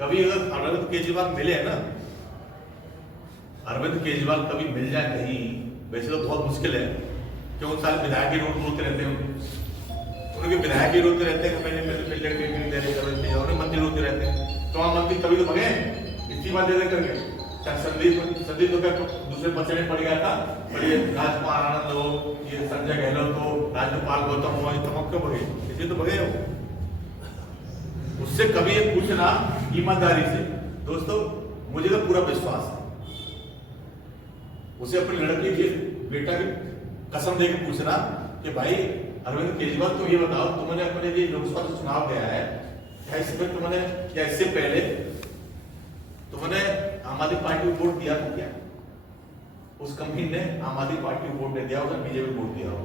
कभी अगर अरविंद केजरीवाल मिले ना, अरविंद केजरीवाल कभी मिल जाए कहीं, वैसे तो बहुत मुश्किल है क्योंकि साल विधायक ही रोते रहते हैं, उनके विधायक ही रोते रहते हैं कि मैंने मिल जाएंगे दे रहे, और मंत्री रोते रहते हैं। तो वहां मंत्री कभी तो भगे इस्तीफा दे दे करके। संदीप तो क्या दूसरे बच्चे में पड़ गया था, पर ये राजपाल आनंद हो, ये संजय गहलोत हो, राज्यपाल गौतम हो, तो क्यों भगे? इसी तो भगे हो। उससे कभी ये पूछना ईमानदारी से, दोस्तों मुझे तो पूरा विश्वास है, उसे अपनी लड़की के बेटा की कसम देके पूछना कि भाई अरविंद केजरीवाल तुम ये बताओ, तुमने अपने लिए लोकसभा चुनाव गया है, क्या इसमें तुमने या इससे पहले तुमने आम आदमी पार्टी को वोट दिया था क्या? उस कंपनी ने आम आदमी पार्टी को वोट नहीं दिया, उसने बीजेपी वोट दिया हो।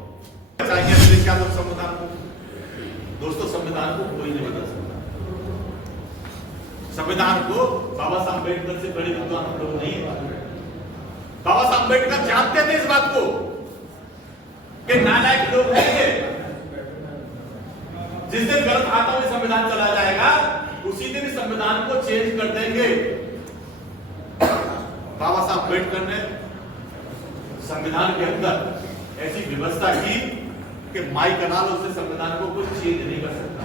चाहिए क्या लोग संविधान को? दोस्तों संविधान को कोई नहीं बदल सकता। संविधान को बाबा साहब अम्बेडकर से बड़ी विद्वान हम लोग नहीं है। बाबा साहब अम्बेडकर जानते थे इस बात को कि नालायक लोग हैं, जिस दिन गलत हाथों में संविधान चला जाएगा उसी दिन संविधान को चेंज कर देंगे। बाबा साहब अम्बेडकर ने संविधान के अंदर ऐसी व्यवस्था की कि माई कनाल उससे संविधान को कुछ चेंज नहीं कर सकता।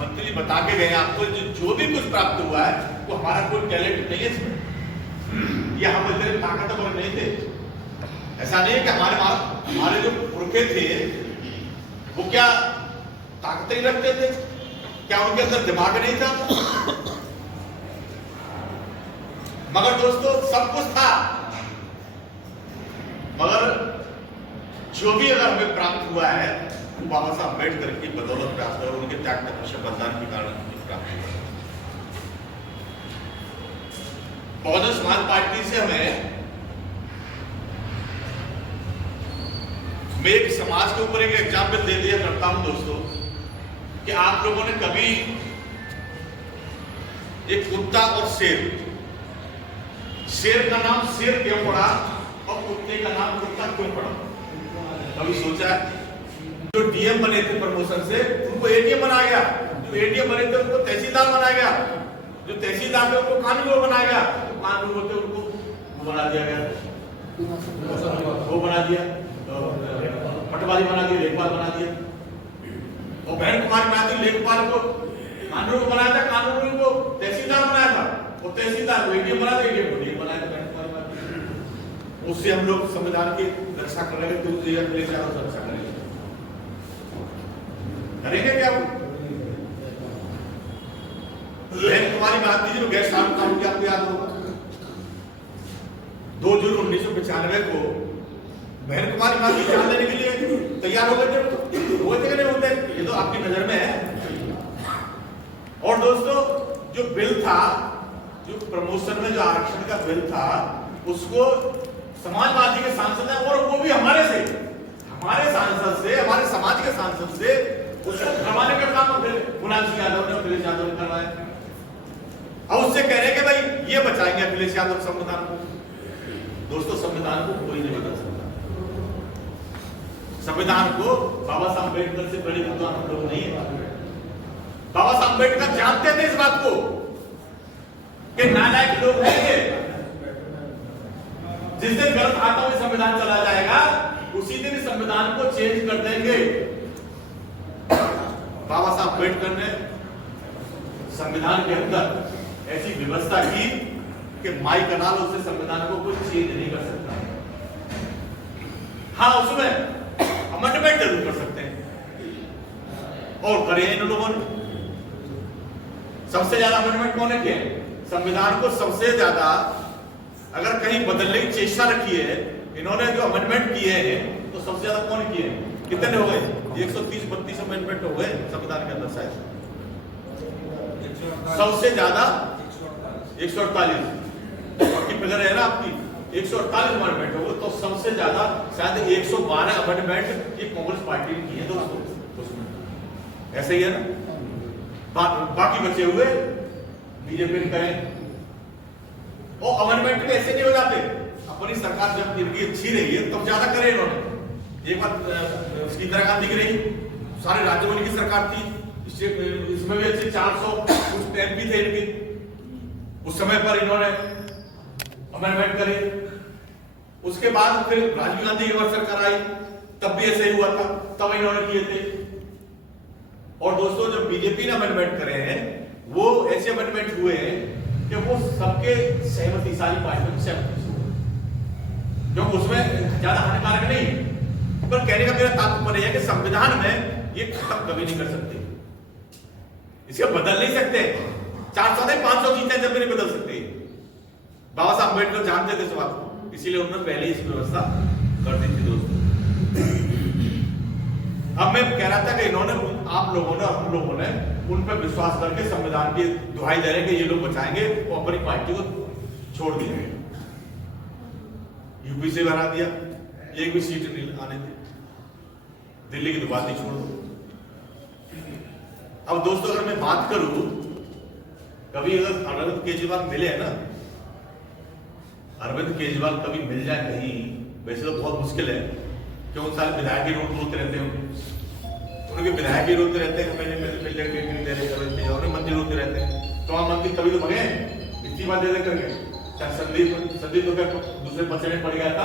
मंत्री बता के गए आपको जो भी कुछ प्राप्त हुआ है वो हमारा कोई टैलेंट नहीं है इसमें, ये हम इतने ताकतवर नहीं थे। ऐसा नहीं है कि हमारे जो पुरखे थे वो क्या ताकत नहीं रखते थे, क्या उनके अंदर दिमाग नहीं था? मगर दोस्तों सब कुछ था, मगर जो भी अगर हमें प्राप्त हुआ है वो बाबा साहब अम्बेडकर की बदौलत प्राप्त है और उनके त्याग तपस्या बलिदान के कारण प्राप्त हुआ। बहुजन समाज पार्टी से हमें मैं एक समाज के ऊपर एक एग्जाम्पल दे दिया करता हूं दोस्तों कि आप लोगों ने कभी एक कुत्ता और शेर का नाम शेर क्यों पड़ा और कुत्ते का नाम कुत्ता क्यों पड़ा? कभी सोचा है? जो डीएम बने थे प्रमोशन से उनको एडीएम बनाया गया, जो एडीएम बने थे उनको तहसीलदार बनाया गया, जो तहसीलदार थे उनको कानून बनाया गया, कानून होते उनको वो बना दिया गया, वो बना दिया, पटवारी बना दिया, लेखपाल बना दिया। और बहन कुमार बना दी लेखपाल को, कानून बनाया था, कानून को तहसीलदार बनाया था, और तहसीलदार को एडीएम बना दिया, एडीएम को डीएम बनाया था, बहन कुमार बना दिया। उससे हम लोग संविधान की रक्षा कर रहे थे, उससे रक्षा करेंगे, करेंगे क्या? बहन कुमारी बात कीजिए, गैर कानून कानून की आपको याद होगा 2 जून 1995 को बहन कुमारी बात की जान देने के लिए तैयार हो गए थे, वो थे कि नहीं होते? ये तो आपकी नजर में है। और दोस्तों जो बिल था, जो प्रमोशन में जो आरक्षण का बिल था, उसको समाजवादी के सांसद हैं और वो भी हमारे सांसद से, हमारे समाज के सांसद से उसको करवाने का काम मुलायम सिंह यादव ने, अखिलेश यादव ने करवाया। अब उससे कह रहे हैं कि भाई ये बचाएंगे अखिलेश यादव संविधान को। दोस्तों संविधान को कोई नहीं बदल सकता। संविधान को बाबा साहब अम्बेडकर से बड़ी विद्वान हम लोग नहीं है। बाबा साहब अम्बेडकर जानते थे इस बात को कि नालायक लोग हैं, जिस दिन गलत हाथों में संविधान चला जाएगा उसी दिन संविधान को चेंज कर देंगे। बाबा साहब अम्बेडकर ने संविधान के अंदर ऐसी व्यवस्था की कि माई कनाल उससे संविधान को कोई चेंज नहीं कर सकता। हाँ उसमें अमेंडमेंट जरूर कर सकते हैं और करे इन लोगों ने। सबसे ज्यादा अमेंडमेंट कौन किए? संविधान को सबसे ज्यादा अगर कहीं बदलने की चेष्टा रखी है इन्होंने, जो अमेंडमेंट किए हैं, तो सबसे ज्यादा कौन किए हैं? कितने हो गए? 130-32 अमेंडमेंट हो गए संविधान के अंदर शायद। सबसे ज्यादा 148 की फिगर है ना आपकी, 148 अमेंडमेंट हो गए। तो सबसे ज्यादा शायद 112 अमेंडमेंट ये कांग्रेस पार्टी ने किए दोस्तों उसमें। ऐसे ही है ना, बाकी बचे हुए बीजेपी करें। और अमेंडमेंट में ऐसे नहीं हो जाते, अपनी सरकार जब जिनकी अच्छी रही है तब ज्यादा करे इन्होंने। एक बार इंदिरा गांधी की रही, सारे राज्यों की सरकार थी, इसमें भी अच्छे 400 कुछ उसमें MP थे इनके, उस समय पर इन्होंने अमेंडमेंट करे। उसके बाद फिर राजीव गांधी की सरकार आई, तब भी ऐसे ही हुआ था, तब इन्होंने किए थे। और दोस्तों जो बीजेपी ने अमेंडमेंट करे हैं वो ऐसे अमेंडमेंट हुए हैं कि वो सबके सहमति, सारी पार्टियों की सहमति से हुए, जो उसमें ज्यादा हानिकारक नहीं है। पर कहने का मेरा तात्पर्य है कि संविधान में ये खत्म कभी नहीं कर सकते, इसे बदल नहीं सकते। 400 नहीं 500 चीजें जब भी नहीं बदल सकते। बाबा साहब अम्बेडकर जानते थे इस बात को, इसीलिए उन्होंने पहले इस व्यवस्था कर दी थी दोस्तों। अब मैं कह रहा था कि इन्होंने, आप लोगों ने, हम लोगों ने उन पर विश्वास करके संविधान की दुहाई दे रहे हैं कि ये लोग बचाएंगे, वो अपनी पार्टी को छोड़ देंगे। यूपी से हरा दिया, एक भी सीट नहीं आने दी, दिल्ली की तो बात ही छोड़ दो। अब दोस्तों अगर मैं बात करूं, कभी अगर अरविंद केजरीवाल मिले ना, अरविंद केजरीवाल कभी मिल जाए कहीं, वैसे तो बहुत मुश्किल है, क्यों सारे विधायक ही रोते रहते हैं, उनके विधायक ही रोते रहते हैं, मैंने मिल जाए नहीं दे रहे, और मंत्री रोते रहते हैं। तो मंत्री कभी तो भगे इस्तीफा दे दे करके। संदीप तो क्या दूसरे पचे में पड़ गया था,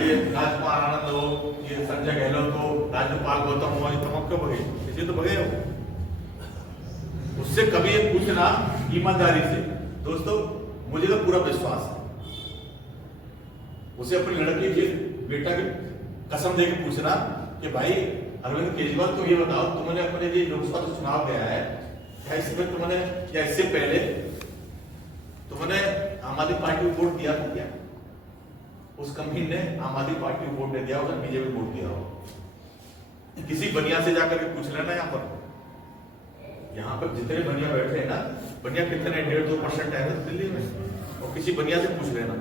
ये राजपाल आनंद हो, ये संजय गहलोत हो, राज्यपाल गौतम हो, ये तमाम क्यों भगे? इसे तो भगे हो। उससे कभी ये पूछना ईमानदारी से, दोस्तों मुझे तो पूरा विश्वास है, उसे अपनी लड़की के बेटा की कसम देके पूछना कि भाई अरविंद केजरीवाल तुम ये बताओ, तुमने अपने जो लोकसभा चुनाव गया है, क्या इसमें तुमने, या इससे पहले तुमने आम आदमी पार्टी को वोट दिया था क्या? उस कंपनी ने आम आदमी पार्टी को वोट नहीं दिया, उसने बीजेपी वोट दिया हो। किसी बनिया से जाकर के पूछ लेना, यहाँ पर जितने बनिया बैठे हैं ना, बनिया कितने 1.5-2% है दिल्ली में, और किसी बनिया से पूछ लेना।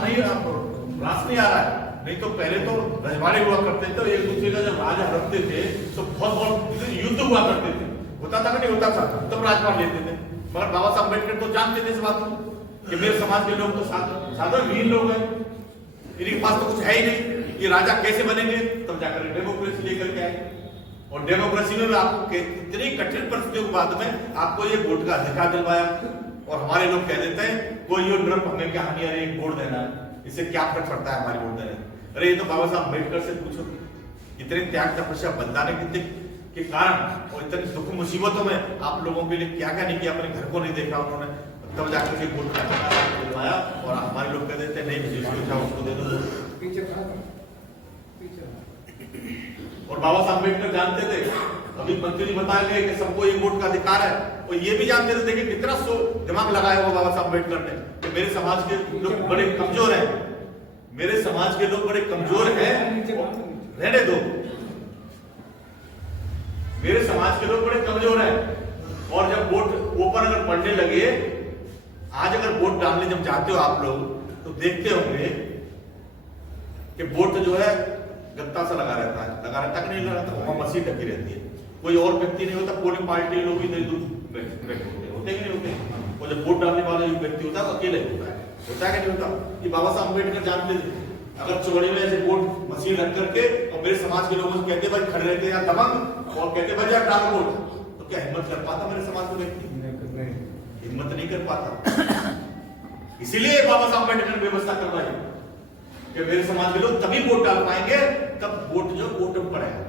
नहीं रास नहीं आ रहा है। नहीं तो पहले तो रजवाड़े हुआ करते थे, एक दूसरे का जब राज हड़पते थे तो बहुत युद्ध हुआ करते थे, होता था कि नहीं होता था, तब राजपाल लेते थे। मगर बाबा साहब अम्बेडकर तो जानते थे इस बात को कि मेरे समाज के लोग तो साधारण वीर लोग हैं, इनके पास तो कुछ है ही नहीं, ये राजा कैसे बनेंगे? तब जाकर डेमोक्रेसी लेकर के आए, और डेमोक्रेसी में आपको इतनी कठिन परिस्थितियों के बाद में आपको ये वोट का अधिकार दिलवाया। और हमारे लोग कह देते हैं कोई और ड्रम हमें क्या हानि, अरे वोट देना, इससे क्या फर्क पड़ता है हमारे वोट देने? अरे ये तो बाबा साहब अम्बेडकर से पूछो, इतने त्याग तपस्या बलिदान के कारण और इतनी दुख मुसीबतों में आप लोगों के लिए क्या क्या नहीं किया, अपने घर को नहीं देखा उन्होंने, तब जाकर के वोट का अधिकार दिलवाया। और हमारे लोग कह देते हैं नहीं, जिसको चाहो उसको दे दो। और बाबा साहब अम्बेडकर जानते थे, अभी मंत्री जी बताए गए कि सबको ये वोट का अधिकार है, और ये भी जानते थे, देखिए कितना दिमाग लगाया हुआ बाबा साहब अम्बेडकर ने कि मेरे समाज के लोग बड़े कमजोर हैं, मेरे समाज के लोग बड़े कमजोर हैं, रहने दो, मेरे समाज के लोग बड़े कमजोर हैं। और जब वोट ऊपर अगर पड़ने लगे, आज अगर वोट डालने जब जाते हो आप लोग, तो देखते होंगे कि वोट जो है गत्ता सा लगा रहता है कि नहीं लगा रहता, वहां मसीह ढकी रहती है, कोई और व्यक्ति नहीं होता, पोलिंग पार्टी लोग ही होते कि नहीं होते, और जब वोट डालने वाला जो व्यक्ति होता है वो अकेले होता है कि नहीं होता? ये बाबा साहब अम्बेडकर जानते थे, अगर चौड़ी में ऐसे वोट मशीन रख करके और मेरे समाज के लोगों से कहते भाई खड़े रहते हैं दबंग, और कहते भाई यार डालो वोट, तो क्या हिम्मत कर पाता मेरे समाज को व्यक्ति? हिम्मत नहीं कर पाता। इसीलिए बाबा साहब अम्बेडकर ने व्यवस्था करवाई कि मेरे समाज के लोग तभी वोट डाल पाएंगे, तब वोट जो वोट में पड़ेगा।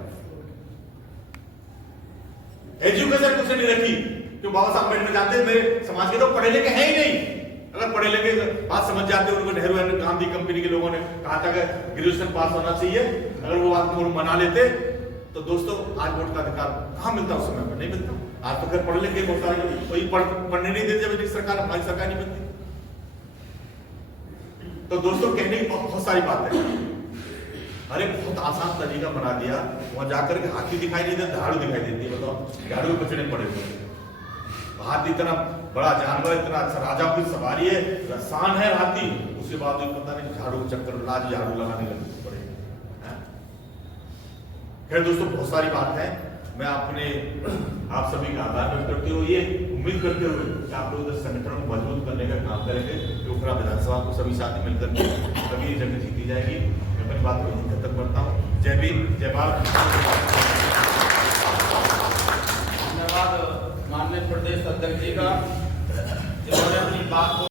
एजुकेशन कुछ नहीं रखी, क्यों? बाबा साहब अम्बेडकर जानते मेरे समाज के लोग पढ़े लिखे हैं ही नहीं। अगर पढ़े लिखे बात समझ जाते, उनको नेहरू एंड गांधी कंपनी के लोगों ने कहा था कि ग्रेजुएशन पास होना चाहिए, अगर वो बात को मना लेते तो दोस्तों आज वोट का अधिकार कहां मिलता? उस समय पर नहीं मिलता। आज तो खैर पढ़ लिखे बहुत सारे कोई पढ़ने नहीं देते, जब सरकार हमारी सरकार नहीं बनती। तो दोस्तों कहने की बहुत सारी बात है, अरे बहुत आसान तरीका बना दिया, वहां जाकर के हाथी दिखाई नहीं देता, झाड़ू दिखाई देती है। बताओ झाड़ू के बचने पड़े हुए, हाथी इतना बड़ा जानवर, इतना अच्छा राजा की सवारी है, शान है हाथी, उसके बाद पता नहीं झाड़ू के चक्कर में लाज झाड़ू लगाने लगे पड़े। खैर दोस्तों बहुत सारी बात है, मैं अपने आप सभी का आभार व्यक्त करते हुए, ये उम्मीद करते हुए कि आप लोग इस संगठन को मजबूत करने का काम करेंगे, पोखरा विधानसभा को सभी साथी मिलकर तभी जंग जीती जाएगी। मैं अपनी बात को यहीं खत्म करता हूँ। जय भीम, जय भारत। धन्यवाद माननीय अध्यक्ष जी का जिन्होंने अपनी बात को